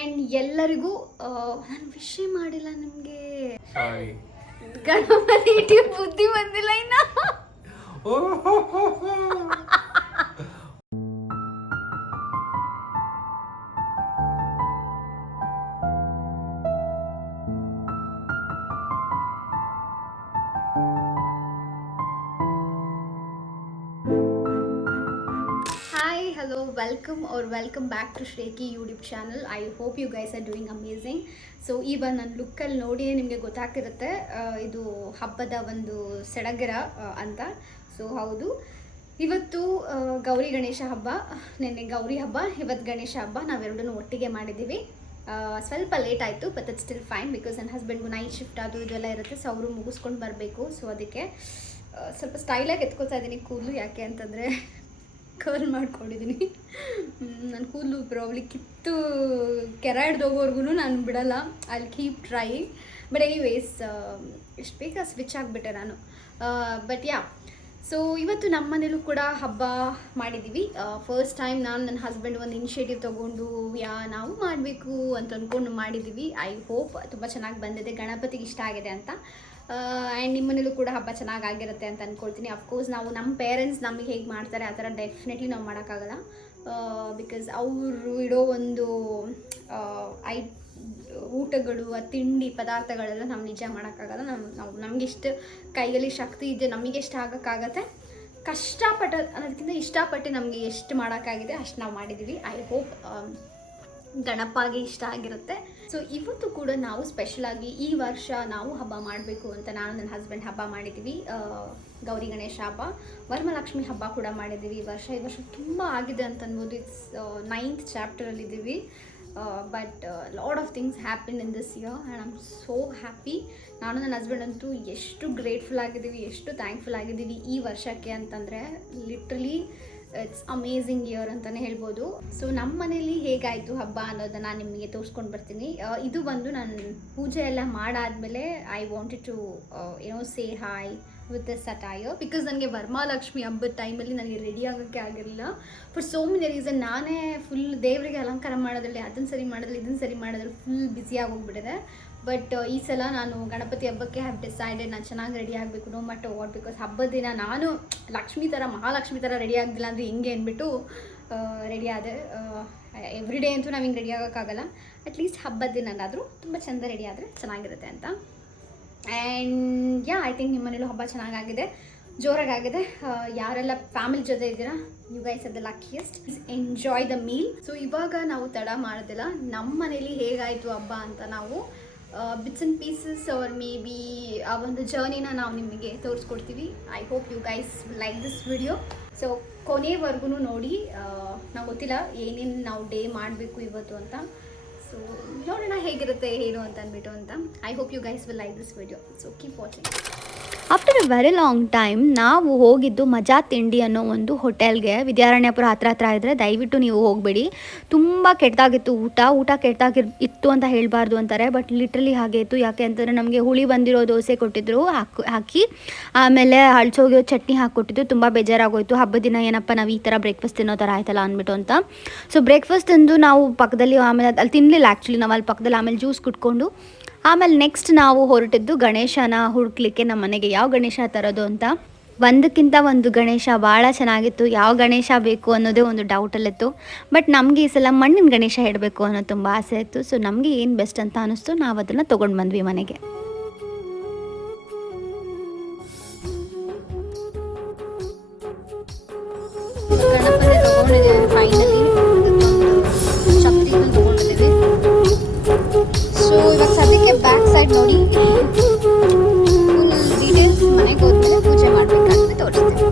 And ಎಲ್ಲರಿಗೂ ನಾನು ವಿಷಯ ಮಾಡಿಲ್ಲ ನಿಮಗೆ. ಸಾರಿ. ಗಣಪತಿ ಬುದ್ಧಿ ಬಂದಿಲ್ಲ ಇನ್ನ. Hello, welcome back to Shreki YouTube channel. I hope you guys are doing amazing. So ಈಗ ನನ್ನ ಲುಕ್ಕಲ್ಲಿ ನೋಡಿ ನಿಮಗೆ ಗೊತ್ತಾಗ್ತಿರುತ್ತೆ ಇದು ಹಬ್ಬದ ಒಂದು ಸಡಗರ ಅಂತ. ಸೊ ಹೌದು, ಇವತ್ತು ಗೌರಿ ಗಣೇಶ ಹಬ್ಬ, ನಿನ್ನೆ ಗೌರಿ ಹಬ್ಬ, ಇವತ್ತು ಗಣೇಶ ಹಬ್ಬ, ನಾವೆರಡನ್ನೂ ಒಟ್ಟಿಗೆ ಮಾಡಿದ್ದೀವಿ. ಸ್ವಲ್ಪ ಲೇಟ್ ಆಯಿತು, but it's still fine because ನನ್ನ ಹಸ್ಬೆಂಡ್ಗೂ ನೈಟ್ ಶಿಫ್ಟ್ ಅದು ಇದೆಲ್ಲ ಇರುತ್ತೆ. ಸೊ ಅವರು ಮುಗಿಸ್ಕೊಂಡು ಬರಬೇಕು. ಸೊ ಅದಕ್ಕೆ ಸ್ವಲ್ಪ ಸ್ಟೈಲಾಗಿ ಎತ್ಕೋತಾ ಇದ್ದೀನಿ ಕೂದಲು. ಯಾಕೆ ಅಂತಂದರೆ ಕರ್ಲ್ ಮಾಡ್ಕೊಂಡಿದ್ದೀನಿ. ನನ್ನ ಕೂದಲು ಪ್ರಾಬ್ಲಿ ಕಿತ್ತು ಕೆರೆ ಹಿಡ್ದೋಗೋರ್ಗು ನಾನು ಬಿಡಲ್ಲ. I keep try. But anyways ಎಷ್ಟು ಬೇಗ ಸ್ವಿಚ್ ಆಗಿಬಿಟ್ಟೆ ನಾನು. ಬಟ್ ಯಾ, ಸೊ ಇವತ್ತು ನಮ್ಮ ಮನೇಲೂ ಕೂಡ ಹಬ್ಬ ಮಾಡಿದ್ದೀವಿ. ಫಸ್ಟ್ ಟೈಮ್ ನಾನು ನನ್ನ ಹಸ್ಬೆಂಡ್ ಒಂದು ಇನಿಷಿಯೇಟಿವ್ ತೊಗೊಂಡು ನಾವು ಮಾಡಬೇಕು ಅಂತ ಅಂದ್ಕೊಂಡು ಮಾಡಿದ್ದೀವಿ. ಐ ಹೋಪ್ ತುಂಬ ಚೆನ್ನಾಗಿ ಬಂದಿದೆ, ಗಣಪತಿಗೆ ಇಷ್ಟ ಆಗಿದೆ ಅಂತ. ಆ್ಯಂಡ್ ನಿಮ್ಮ ಮನೇಲೂ ಕೂಡ ಹಬ್ಬ ಚೆನ್ನಾಗಾಗಿರುತ್ತೆ ಅಂತ ಅಂದ್ಕೊಳ್ತೀನಿ. ಅಫ್ಕೋರ್ಸ್ ನಾವು ನಮ್ಮ ಪೇರೆಂಟ್ಸ್ ನಮಗೆ ಹೇಗೆ ಮಾಡ್ತಾರೆ ಆ ಥರ ಡೆಫಿನೆಟ್ಲಿ ನಾವು ಮಾಡೋಕ್ಕಾಗಲ್ಲ. ಬಿಕಾಸ್ ಅವರು ಇಡೋ ಒಂದು ಊಟಗಳು, ತಿಂಡಿ ಪದಾರ್ಥಗಳೆಲ್ಲ ನಾವು ನಿಜ ಮಾಡೋಕ್ಕಾಗಲ್ಲ. ನಾವು ನಮಗಿಷ್ಟು ಕೈಯಲ್ಲಿ ಶಕ್ತಿ ಇದೆ, ನಮಗೆ ಎಷ್ಟು ಆಗೋಕ್ಕಾಗತ್ತೆ, ಕಷ್ಟಪಟ್ಟು ಅನ್ನೋದಕ್ಕಿಂತ ಇಷ್ಟಪಟ್ಟು ನಮಗೆ ಎಷ್ಟು ಮಾಡೋಕ್ಕಾಗಿದೆ ಅಷ್ಟು ನಾವು ಮಾಡಿದ್ದೀವಿ. ಐ ಹೋಪ್ ಗಣಪಗೆ ಇಷ್ಟ ಆಗಿರುತ್ತೆ. ಸೊ ಇವತ್ತು ಕೂಡ ನಾವು ಸ್ಪೆಷಲಾಗಿ ಈ ವರ್ಷ ನಾವು ಹಬ್ಬ ಮಾಡಬೇಕು ಅಂತ ನಾನು ನನ್ನ ಹಸ್ಬೆಂಡ್ ಹಬ್ಬ ಮಾಡಿದ್ದೀವಿ. ಗೌರಿ ಗಣೇಶ ಹಬ್ಬ, ವರಮಹಾಲಕ್ಷ್ಮಿ ಹಬ್ಬ ಕೂಡ ಮಾಡಿದ್ದೀವಿ ಈ ವರ್ಷ ತುಂಬ ಆಗಿದೆ ಅಂತ ಅನ್ಬೋದು. ಇಟ್ಸ್ 9th ಚಾಪ್ಟರಲ್ಲಿದ್ದೀವಿ. But lot of things happen in this year and I am so happy. ನಾನು ನನ್ನ ಹಸ್ಬೆಂಡ್ ಅಂತೂ ಎಷ್ಟು ಗ್ರೇಟ್ಫುಲ್ ಆಗಿದ್ದೀವಿ, ಎಷ್ಟು ಥ್ಯಾಂಕ್ಫುಲ್ ಆಗಿದ್ದೀವಿ ಈ ವರ್ಷಕ್ಕೆ ಅಂತಂದರೆ ಲಿಟ್ರಲಿ ಇಟ್ಸ್ ಅಮೇಝಿಂಗ್ ಇಯರ್ ಅಂತಲೇ ಹೇಳ್ಬೋದು. ಸೊ ನಮ್ಮ ಮನೇಲಿ ಹೇಗಾಯಿತು ಹಬ್ಬ ಅನ್ನೋದನ್ನು ನಿಮಗೆ ತೋರಿಸ್ಕೊಂಡು ಬರ್ತೀನಿ. ಇದು ಬಂದು ನಾನು ಪೂಜೆ ಎಲ್ಲ ಮಾಡಾದಮೇಲೆ I wanted to say hi with this attire. Because ನನಗೆ ವರಮಹಾಲಕ್ಷ್ಮಿ ಹಬ್ಬದ ಟೈಮಲ್ಲಿ ನನಗೆ ರೆಡಿ ಆಗೋಕ್ಕೆ ಆಗಿರಲಿಲ್ಲ ಫಾರ್ ಸೋ ಮೆನಿ ರೀಸನ್. ನಾನೇ ಫುಲ್ ದೇವರಿಗೆ ಅಲಂಕಾರ ಮಾಡೋದ್ರಲ್ಲಿ, ಅದನ್ನು ಸರಿ ಮಾಡೋದ್ರಲ್ಲಿ, ಇದನ್ನು ಸರಿ ಮಾಡೋದ್ರಲ್ಲಿ ಫುಲ್ ಬ್ಯುಸಿಯಾಗಿ ಹೋಗ್ಬಿಟ್ಟಿದೆ. ಬಟ್ ಈ ಸಲ ನಾನು ಗಣಪತಿ ಹಬ್ಬಕ್ಕೆ ಹ್ಯಾವ್ ಡಿಸೈಡೆಡ್ ನಾನು ಚೆನ್ನಾಗಿ ರೆಡಿ ಆಗಬೇಕು ನೋ ಮ್ಯಾಟರ್ ವಾಟ್. ಬಿಕಾಸ್ ಹಬ್ಬದ ದಿನ ನಾನು ಲಕ್ಷ್ಮಿ ಥರ ಮಹಾಲಕ್ಷ್ಮಿ ಥರ ರೆಡಿ ಆಗಲಿಲ್ಲ ಅಂದರೆ ಹಿಂಗೆ ಅಂದ್ಬಿಟ್ಟು ರೆಡಿ ಆದೆ. ಎವ್ರಿ ಡೇ ಅಂತೂ ನಾವು ಹಿಂಗೆ ರೆಡಿ ಆಗೋಕ್ಕಾಗಲ್ಲ. ಅಟ್ಲೀಸ್ಟ್ ಹಬ್ಬದ ದಿನನಾದರೂ ತುಂಬ ಚೆಂದ ರೆಡಿ ಆದರೆ ಚೆನ್ನಾಗಿರುತ್ತೆ ಅಂತ. ಆ್ಯಂಡ್ ಐ ಥಿಂಕ್ ನಿಮ್ಮ ಮನೇಲೂ ಹಬ್ಬ ಚೆನ್ನಾಗಾಗಿದೆ, ಜೋರಾಗಿದೆ. ಯಾರೆಲ್ಲ ಫ್ಯಾಮಿಲಿ ಜೊತೆ ಇದ್ದೀರಾ, you guys are the luckiest. Enjoy the meal. So ಇವಾಗ ನಾವು ತಡ ಮಾಡೋದಿಲ್ಲ, ನಮ್ಮ ಮನೇಲಿ ಹೇಗಾಯಿತು ಹಬ್ಬ ಅಂತ ನಾವು bits and pieces or maybe ಬಿ ಆ ಒಂದು ಜರ್ನಿನ ನಾವು ನಿಮಗೆ ತೋರಿಸ್ಕೊಡ್ತೀವಿ. I hope you guys like this video. So ಕೊನೆವರೆಗೂ ನೋಡಿ. ನಾವು ಗೊತ್ತಿಲ್ಲ ಏನೇನು ನಾವು ಡೇ ಮಾಡಬೇಕು ಇವತ್ತು ಅಂತ. ಸೊ ನೋಡೋಣ ಹೇಗಿರುತ್ತೆ ಏನು ಅಂತ ಅಂದ್ಬಿಟ್ಟು ಅಂತ. I hope you guys will like this video. So keep watching. After a very long time ನಾವು ಹೋಗಿದ್ದು ಮಜಾ ತಿಂಡಿ ಅನ್ನೋ ಒಂದು ಹೋಟೆಲ್ಗೆ. ವಿದ್ಯಾರಣ್ಯಪುರ ಹತ್ರ ಇದ್ದರೆ ದಯವಿಟ್ಟು ನೀವು ಹೋಗಬೇಡಿ. ತುಂಬ ಕೆಟ್ಟದಾಗಿತ್ತು ಊಟ ಕೆಟ್ಟದಾಗಿತ್ತು ಅಂತ ಹೇಳಬಾರ್ದು ಅಂತಾರೆ, ಬಟ್ ಲಿಟ್ರಲಿ ಹಾಗೆ ಇತ್ತು. ಯಾಕೆ ಅಂತಂದರೆ ನಮಗೆ ಹುಳಿ ಬಂದಿರೋ ದೋಸೆ ಕೊಟ್ಟಿದ್ದರು ಹಾಕಿ, ಆಮೇಲೆ ಹಳ್ಸೋಗಿರೋ ಚಟ್ನಿ ಹಾಕ್ಕೊಟ್ಟಿದ್ದು. ತುಂಬ ಬೇಜಾರಾಗೋಯಿತು. ಹಬ್ಬದ ದಿನ ಏನಪ್ಪ ನಾವು ಈ ಥರ ಬ್ರೇಕ್ಫಾಸ್ಟ್ ತಿನ್ನೋ ಥರ ಆಯ್ತಲ್ಲ ಅಂದ್ಬಿಟ್ಟು ಅಂತ. ಸೊ ಬ್ರೇಕ್ಫಾಸ್ಟ್ ತಿಂದು ನಾವು ಪಕ್ಕದಲ್ಲಿ, ಆಮೇಲೆ ಅಲ್ಲಿ ತಿನ್ನಲಿಲ್ಲ ಆ್ಯಕ್ಚುಲಿ ನಾವು ಅಲ್ಲಿ ಪಕ್ಕದಲ್ಲಿ, ಆಮೇಲೆ ಜ್ಯೂಸ್ ಕುಟ್ಕೊಂಡು ಆಮೇಲೆ ನೆಕ್ಸ್ಟ್ ನಾವು ಹೊರಟಿದ್ದು ಗಣೇಶನ ಹುಡುಕ್ಲಿಕ್ಕೆ ನಮ್ಮ ಮನೆಗೆ. ಯಾವ ಗಣೇಶ ತರೋದು ಅಂತ, ಒಂದಕ್ಕಿಂತ ಒಂದು ಗಣೇಶ ಭಾಳ ಚೆನ್ನಾಗಿತ್ತು. ಯಾವ ಗಣೇಶ ಬೇಕು ಅನ್ನೋದೇ ಒಂದು ಡೌಟಲ್ಲಿತ್ತು. ಬಟ್ ನಮಗೆ ಈ ಸಲ ಮಣ್ಣಿನ ಗಣೇಶ ಇಡಬೇಕು ಅನ್ನೋ ತುಂಬ ಆಸೆ ಇತ್ತು. ಸೊ ನಮಗೆ ಏನು ಬೆಸ್ಟ್ ಅಂತ ಅನ್ನಿಸ್ತು, ನಾವು ಅದನ್ನು ತೊಗೊಂಡು ಬಂದ್ವಿ ಮನೆಗೆ. ಫೈನಲಿ ಶಕ್ತಿನ ತೊಗೊಂಡಿದ್ದೀವಿ. ಸೊ ಇವಾಗ ಸದ್ಯಕ್ಕೆ ಬ್ಯಾಕ್ ಸೈಡ್ ನೋಡಿ, ಫುಲ್ ಡೀಟೇಲ್ಸ್ ಮನೆಗೆ ಹೋದ್ಮೇಲೆ ಪೂಜೆ ಮಾಡಬೇಕಾದ್ರೆ ತೋರಿಸ್ತೀನಿ.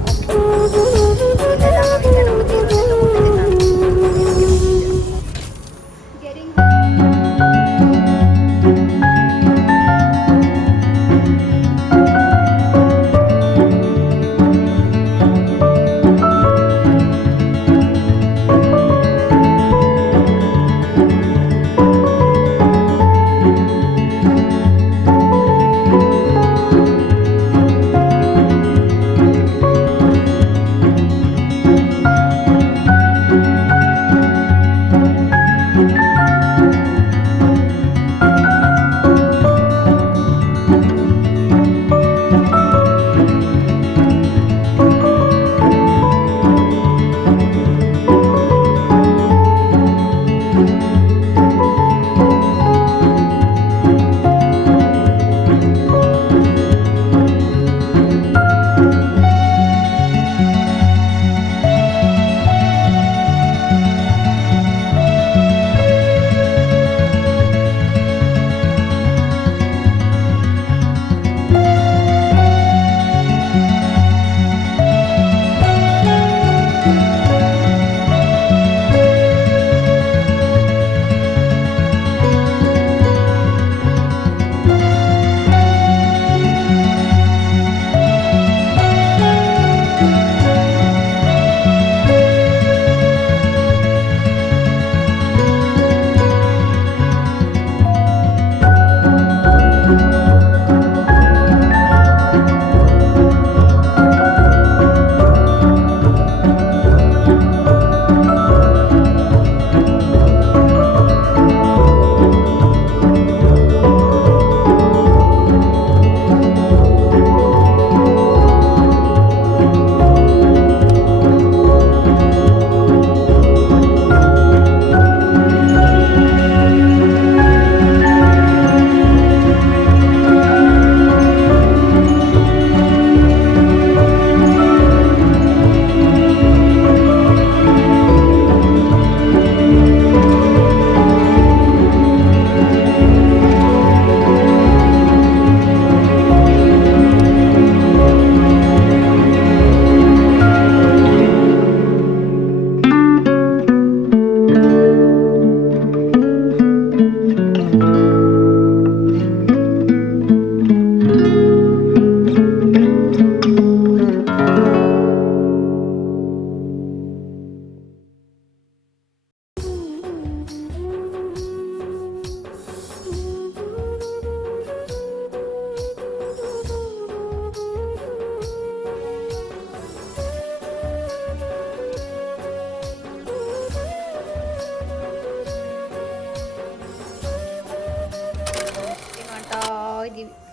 ಇದ್ದೀವಿ.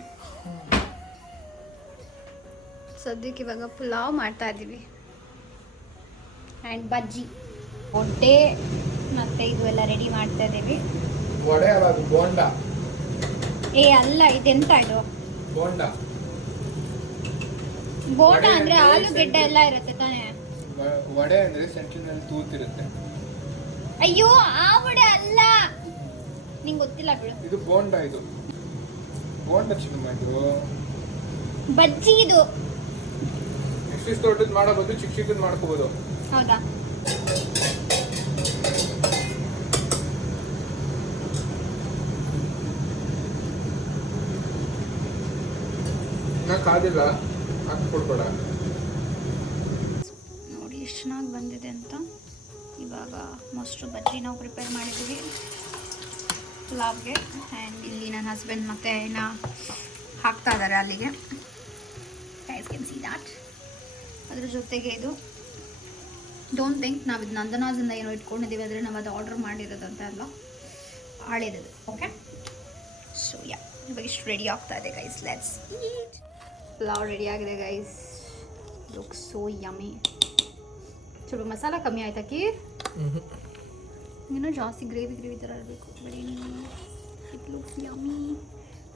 ಸದ್ಯಕ್ಕೆ ಇವಾಗ ಪುಲಾವ್ ಮಾಡ್ತಾ ಇದ್ದೀವಿ ಆ್ಯಂಡ್ ಬಜ್ಜಿ ಹೊಟ್ಟೆ ಮತ್ತು ಇದು ಎಲ್ಲ ರೆಡಿ ಮಾಡ್ತಾ ಇದ್ದೀವಿ. ವಡೆ ಅಲ್ಲ ಅದು ಬೋಂಡ. ಅಲ್ಲ ಇದೆಂತ ಇದು ಬೋಂಡ ಬೋಂಡ ಅಂದರೆ ಆಲೂಗೆಡ್ಡೆ ಎಲ್ಲ ಇರುತ್ತೆ ತಾನೇ. ವಡೆ ಅಂದ್ರೆ ಸೆಂಟ್ರಿನಲ್ಲಿ ತೂತಿರುತ್ತೆ. ಅಯ್ಯೋ ಆ ವಡೆ ಅಲ್ಲ, ನಿಂಗೆ ಗೊತ್ತಿಲ್ಲ ಬಿಡು. ಇದು ಬೋಂಡ. ಇದು ಬೋಂಡ ಚಿನ್ನ ಇದು ಬಜ್ಜಿ. ಇದು ಎಷ್ಟು ದೊಡ್ಡದು ಮಾಡಬಹುದು, ಚಿಕ್ಕ ಚಿಕ್ಕದು ಮಾಡ್ಕೋಬಹುದು. ಹೌದಾ? ನಾ ಕಾದಿಲ್ಲ, ಹಾಕಿ ಕೊಡ್ಬೇಡ. ನೋಡಿ ಎಷ್ಟು ಚೆನ್ನಾಗಿ ಬಂದಿದೆ ಅಂತ. ಇವಾಗ ಮೊಸರು ಬಜ್ಜಿ ನಾವು ಪ್ರಿಪೇರ್ ಮಾಡಿದ್ದೀವಿ ಪುಲಾವ್ಗೆ. ಆ್ಯಂಡ್ ಇಲ್ಲಿ ನನ್ನ ಹಸ್ಬೆಂಡ್ ಮತ್ತೆ ಹಾಕ್ತಾ ಇದ್ದಾರೆ ಅಲ್ಲಿಗೆ. Guys can see that. ಅದ್ರ ಜೊತೆಗೆ ಇದು ಡೋಂಟ್ ಥಿಂಕ್ ನಾವು ಇದು ನಂದನಾಜಿಂದ ಏನೋ ಇಟ್ಕೊಂಡಿದ್ದೀವಿ, ಆದರೆ ನಾವು ಅದು ಆರ್ಡರ್ ಮಾಡಿರೋದಂತ ಅಲ್ಲ, ಹಳೇದದು. ಓಕೆ, ಸೊ ಯಾ ಇವಾಗ ಇಷ್ಟು ರೆಡಿ ಆಗ್ತಾ ಇದೆ guys. Let's eat. Pulao ready ಆಗಿದೆ ಗೈಸ್. Look so yummy. ಸ್ವಲ್ಪ ಮಸಾಲ ಕಮ್ಮಿ ಆಯ್ತಾಕಿ, ಇನ್ನೂ ಜಾಸ್ತಿ ಗ್ರೇವಿ ಥರ ಇರಬೇಕು. ಬರೀ ಇಟ್ ಲುಕ್ಸ್ ಯಮ್ಮಿ.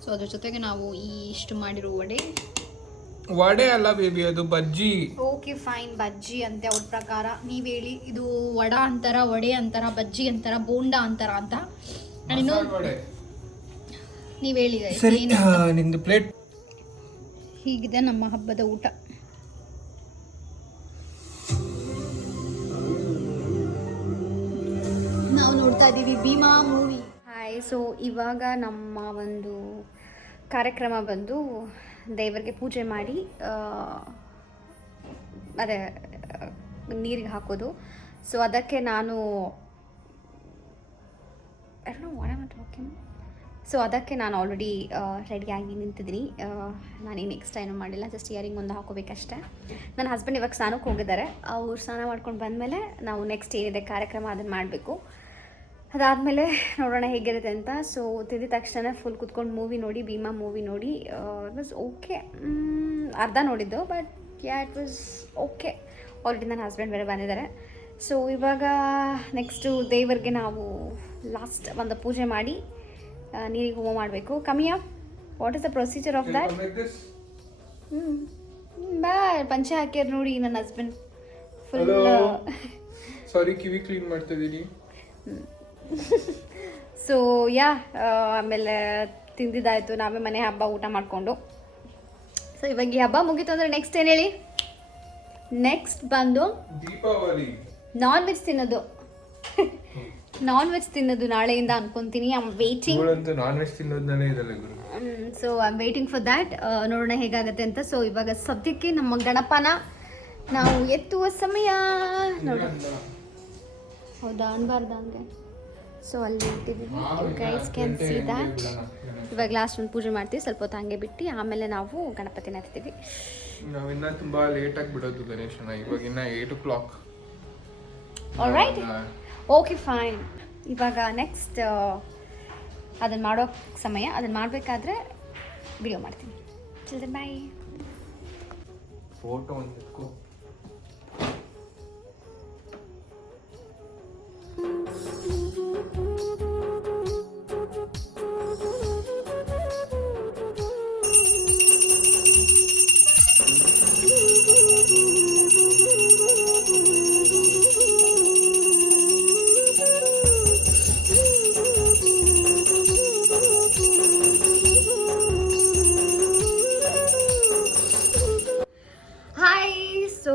ಸೊ ಅದ್ರ ಜೊತೆಗೆ ನಾವು ಇಷ್ಟು ಮಾಡಿರೋ ವಡೆ ಅಲ್ಲ ಬೇಬಿ, ಅದು ಬಜ್ಜಿ. ಓಕೆ ಫೈನ್, ಬಜ್ಜಿ ಅಂತೆ ಅವ್ರ ಪ್ರಕಾರ. ನೀವು ಹೇಳಿ ಇದು ವಡ ಅಂತಾರ, ವಡೆ ಅಂತಾರ, ಬಜ್ಜಿ ಅಂತಾರ, ಬೋಂಡ ಅಂತಾರ ಅಂತ. ನೀವು ಹೇಳಿ ನಿಂದು ಪ್ಲೇಟ್. ಹೀಗಿದೆ ನಮ್ಮ ಹಬ್ಬದ ಊಟ. ನಾವು ನೋಡ್ತಾ ಇದ್ದೀವಿ ಭೀಮಾ ಮೂವಿ. ಹಾಯ್. ಸೊ ಇವಾಗ ನಮ್ಮ ಒಂದು ಕಾರ್ಯಕ್ರಮ ಬಂದು ದೇವರಿಗೆ ಪೂಜೆ ಮಾಡಿ ಅದೇ ನೀರಿಗೆ ಹಾಕೋದು. ಸೊ ಅದಕ್ಕೆ ನಾನು ಅದಕ್ಕೆ ನಾನು ಆಲ್ರೆಡಿ ರೆಡಿಯಾಗಿ ನಿಂತಿದ್ದೀನಿ. ನಾನು ನೆಕ್ಸ್ಟ್ ಏನು ಮಾಡಿಲ್ಲ, ಜಸ್ಟ್ ಇಯರಿಂಗ್ ಒಂದು ಹಾಕೋಬೇಕಷ್ಟೆ. ನನ್ನ ಹಸ್ಬೆಂಡ್ ಇವಾಗ ಸ್ನಾನಕ್ಕೆ ಹೋಗಿದ್ದಾರೆ. ಅವ್ರು ಸ್ನಾನ ಮಾಡ್ಕೊಂಡು ಬಂದಮೇಲೆ ನಾವು ನೆಕ್ಸ್ಟ್ ಏನಿದೆ ಕಾರ್ಯಕ್ರಮ ಅದನ್ನು ಮಾಡಬೇಕು. ಅದಾದಮೇಲೆ ನೋಡೋಣ ಹೇಗಿರುತ್ತೆ ಅಂತ. ಸೊ ತಿಂದಿದ ತಕ್ಷಣ ಫುಲ್ ಕುತ್ಕೊಂಡು ಮೂವಿ ನೋಡಿ, ಭೀಮಾ ಮೂವಿ ನೋಡಿ. It was okay. ಅರ್ಧ ನೋಡಿದ್ದು, but it was okay. Already ನನ್ನ ಹಸ್ಬೆಂಡ್ ಬೇರೆ ಬಂದಿದ್ದಾರೆ. ಸೊ ಇವಾಗ ನೆಕ್ಸ್ಟು ದೇವರಿಗೆ ನಾವು ಲಾಸ್ಟ್ ಒಂದು ಪೂಜೆ ಮಾಡಿ ನೀರಿಗೆ ಹೋಮ ಮಾಡಬೇಕು. ಕಮ್ಮಿಯಾ, what is the procedure of that? ಬಾ ಪಂಚೆ ಹಾಕ್ಯಾರ ನೋಡಿ ನನ್ನ ಹಸ್ಬೆಂಡ್ ಫುಲ್. ಸಾರಿ, ಕಿವಿ ಕ್ಲೀನ್ ಮಾಡ್ತಾ ಇದ್ದೀನಿ. ಸೊ ಯಾ ಆಮೇಲೆ ತಿಂದಿದ್ದಾಯಿತು, ನಾವೇ ಮನೆ ಹಬ್ಬ ಊಟ ಮಾಡಿಕೊಂಡು. ಸೊ ಇವಾಗ ಈ ಹಬ್ಬ ಮುಗೀತು ಅಂದರೆ ನೆಕ್ಸ್ಟ್ ಏನು ಹೇಳಿ? ನೆಕ್ಸ್ಟ್ ಬಂದು ದೀಪಾವಳಿ. ನಾನ್ ವೆಜ್ ತಿನ್ನೋದು. ನಾನ್ ವೆಜ್ ತಿನ್ನೋದು ನಾಳೆಯಿಂದ ಅನ್ಕೊಂತೀನಿ. I am waiting. Non veg ತಿನ್ನೋದನ್ನೇ ಇದಲ್ಲ ಗುರು. So I am waiting for that. ನೋಡೋಣ ಹೇಗಾಗುತ್ತೆ ಅಂತ. ಸೊ ಇವಾಗ ಸದ್ಯಕ್ಕೆ ನಮ್ಮ ಗಣಪನ ನಾವು ಎತ್ತುವ ಸಮಯ ನೋಡಿ. ಹೌದಾ, ಅನ್ಬಾರ್ದ ಹಂಗೆ. ಸೊ ಅಲ್ಲಿ ಇಟ್ಟಿದ್ದೀವಿ. Guys can see that. ಇವಾಗ ಲಾಸ್ಟ್ ಒಂದು ಪೂಜೆ ಮಾಡ್ತೀವಿ, ಸ್ವಲ್ಪ ಹೊತ್ತು ಹಂಗೆ ಬಿಟ್ಟು ಆಮೇಲೆ ನಾವು ಗಣಪತಿನ ಎತ್ತೀವಿ. ನಾವಿನ್ನ ತುಂಬಾ ಲೇಟಾಗಿ ಬಿಡೋದು ಗಣೇಶನ. ಇವಾಗಿನ್ನ 8 o'clock. All right, okay fine. ಇವಾಗ ನೆಕ್ಸ್ಟ್ ಅದನ್ನು ಮಾಡೋ ಸಮಯ. ಅದನ್ನು ಮಾಡಬೇಕಾದ್ರೆ ವಿಡಿಯೋ ಮಾಡ್ತೀನಿ. ಚಿಲ್ಡ್ರನ್ ಬಾಯ್. ಫೋಟೋ ಒಂದು ಎತ್ಕೋ.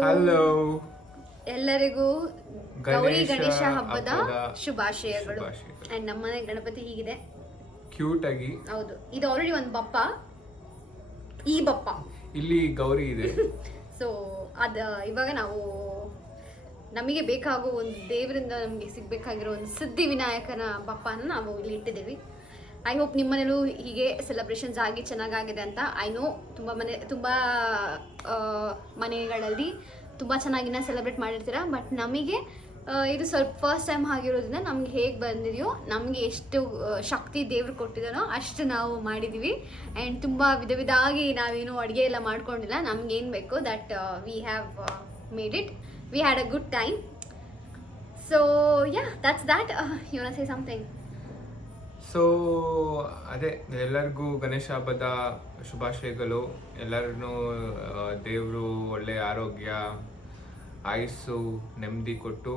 ಹಲೋ, ಎಲ್ಲರಿಗೂ ಗೌರಿ ಗಣೇಶ ಹಬ್ಬದ ಶುಭಾಶಯಗಳು. ಶುಭಾಶಯಗಳು. ಅಂಡ್ ನಮ್ಮನೆ ಗಣಪತಿ ಹೀಗಿದೆ, ಕ್ಯೂಟ್ ಆಗಿ. ಹೌದು, ಇದು ಆಲ್ರೆಡಿ ಒಂದು ಬಪ್ಪ, ಈ ಬಪ್ಪ ಇಲ್ಲಿ ಗೌರಿ ಇದೆ. ಸೊ ಇವಾಗ ನಾವು ನಮಗೆ ಬೇಕಾಗೋ ಒಂದು ದೇವರಿಂದ ನಮಗೆ ಸಿಗಬೇಕಾಗಿರೋ ಒಂದು ಸಿದ್ಧಿ ವಿನಾಯಕನ ಬಪ್ಪನ ನಾವು ಇಲ್ಲಿ ಇಟ್ಟಿದ್ದೀವಿ. ಐ ಹೋಪ್ ನಿಮ್ಮ ಮನೇಲೂ ಹೀಗೆ ಸೆಲೆಬ್ರೇಷನ್ಸ್ ಆಗಿ ಚೆನ್ನಾಗಾಗಿದೆ ಅಂತ. ಐ ನೋ ತುಂಬ ಮನೆಗಳಲ್ಲಿ ತುಂಬ ಚೆನ್ನಾಗಿನ ಸೆಲೆಬ್ರೇಟ್ ಮಾಡಿರ್ತೀರ. ಬಟ್ ನಮಗೆ ಇದು ಸ್ವಲ್ಪ ಫಸ್ಟ್ ಟೈಮ್ ಆಗಿರೋದ್ರಿಂದ ನಮ್ಗೆ ಹೇಗೆ ಬಂದಿದೆಯೋ ನಮಗೆ ಎಷ್ಟು ಶಕ್ತಿ ದೇವ್ರು ಕೊಟ್ಟಿದ್ದಾನೋ ಅಷ್ಟು ನಾವು ಮಾಡಿದ್ದೀವಿ. ಆ್ಯಂಡ್ ತುಂಬ ವಿಧವಾಗಿ ನಾವೇನು ಅಡುಗೆ ಎಲ್ಲ ಮಾಡ್ಕೊಂಡಿಲ್ಲ. ನಮ್ಗೇನು ಬೇಕು that we have made it. We had a good time. So yeah that's that. You want to say something? So ಅದೇ ಎಲ್ಲರಿಗೂ ಗಣೇಶ ಹಬ್ಬದ ಶುಭಾಶಯಗಳು. ಎಲ್ಲರನ್ನೂ ದೇವರು ಒಳ್ಳೆಯ ಆರೋಗ್ಯ, ಆಯುಸ್ಸು, ನೆಮ್ಮದಿ ಕೊಟ್ಟು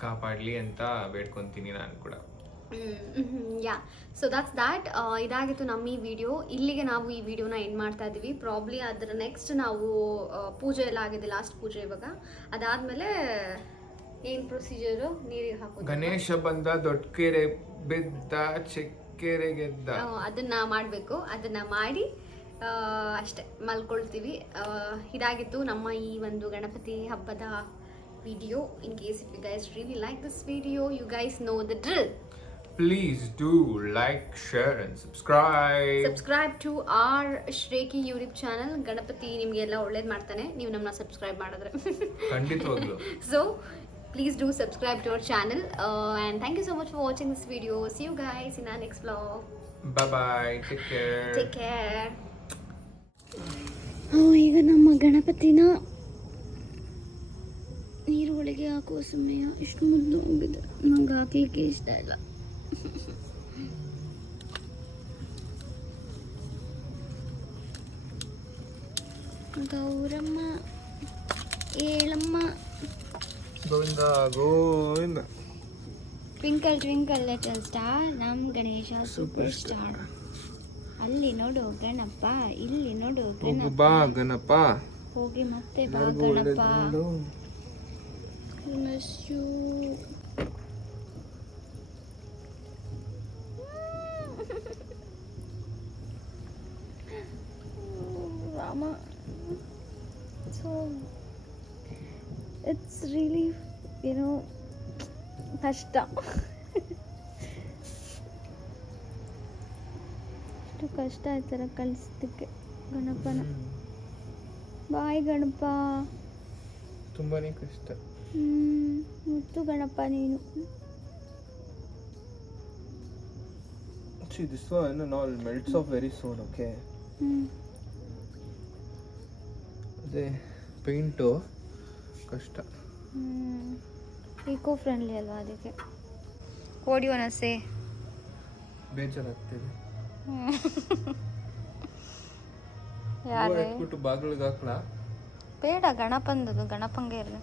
ಕಾಪಾಡಲಿ ಅಂತ ಬೇಡ್ಕೊತೀನಿ ನಾನು ಕೂಡ. ಯಾ, ಸೊ ದಟ್ಸ್ ದ್ಯಾಟ್. ಇದಾಗಿತ್ತು ನಮ್ಮ ಈ ವಿಡಿಯೋ. ಇಲ್ಲಿಗೆ ನಾವು ಈ ವಿಡಿಯೋನ ಎಂಡ್ ಮಾಡ್ತಾ ಇದ್ದೀವಿ. ಪ್ರಾಬ್ಲಿ ಅದರ ನೆಕ್ಸ್ಟ್ ನಾವು ಪೂಜೆ ಎಲ್ಲ ಆಗಿದೆ, ಲಾಸ್ಟ್ ಪೂಜೆ ಇವಾಗ. ಅದಾದಮೇಲೆ ಏನು ಪ್ರೊಸೀಜರು? ನೀರಿಗೆ ಹಾಕೋದು. ಗಣೇಶ ಬಂದ ದೊಡ್ಡಕೆರೆ ಬಿದ್ದ ಚೆಕ್ಕೆರೆ ಗೆದ್ದ, ಅದನ್ನು ಮಾಡಬೇಕು. ಅದನ್ನು ಮಾಡಿ ಅಷ್ಟೇ ಮಲ್ಕೊಳ್ತೀವಿ. ಇದಾಗಿತ್ತು ನಮ್ಮ ಈ ಒಂದು ಗಣಪತಿ ಹಬ್ಬದ video. In case if you guys really like this video, you guys know the drill. Please do like, share and subscribe. Subscribe to our Shreki YouTube channel. Ganapati ನಿಮಗೆಲ್ಲ ಒಳ್ಳೇದು ಮಾಡ್ತಾನೆ ನೀವು ನಮ್ಮನ್ನ ಸಬ್ಸ್ಕ್ರೈಬ್ ಮಾಡಿದ್ರೆ. ಖಂಡಿತವಾಗ್ಲು. So please do subscribe to our channel and thank you so much for watching this video. See you guys in our next vlog. Bye bye. Take care. Take care. ಈಗ ನಮ್ಮ ಗಣಪತಿನ ನೀರೊಳಗೆ ಹಾಕುವ ಸಮಯ. ಇಷ್ಟು ಮುದ್ದು ಹೋಗಿದೆ, ನಂಗೆ ಹಾಕ್ಲಿಕ್ಕೆ ಇಷ್ಟ ಇಲ್ಲ. ಗೌರಮ್ಮ ಏಳಮ್ಮ Govinda Govinda. Twinkle twinkle little star, ನಮ್ಮ ಗಣೇಶ ಸೂಪರ್ ಸ್ಟಾರ್. ಅಲ್ಲಿ ನೋಡು ಗಣಪ, ಇಲ್ಲಿ ನೋಡು ಬಾ ಗಣಪ. ಹೋಗಿ ಮತ್ತೆ ಬಾ Ganapa. Rama. So it's really ಕಷ್ಟ. ಎಷ್ಟು ಕಷ್ಟ ಆಯ್ತರ ಕಳಿಸೋದಕ್ಕೆ ಗಣಪನ. ಬಾಯ್ ಗಣಪ. ತುಂಬಾನೇ ಕಷ್ಟ. ಮುತ್ತು ಗಣಪ ನೀನು. See, this one and all melts off very soon, okay? ಅದೇ ಪೇಂಟು ಕಷ್ಟ. ಈಕೋ ಫ್ರೆಂಡ್ಲಿ ಅಲ್ವಾ, ಅದಕ್ಕೆ. What you want to say? ಬೇಜಾರಾಗ್ತಿದೆ. ಯಾರೇ ಬಾಗಿಲಿಗೆ ಹಾಕ್ಲಾ? ಬೇಡ, ಗಣಪಂದದು ಗಣಪಂಗೆ ಇರಲಿ.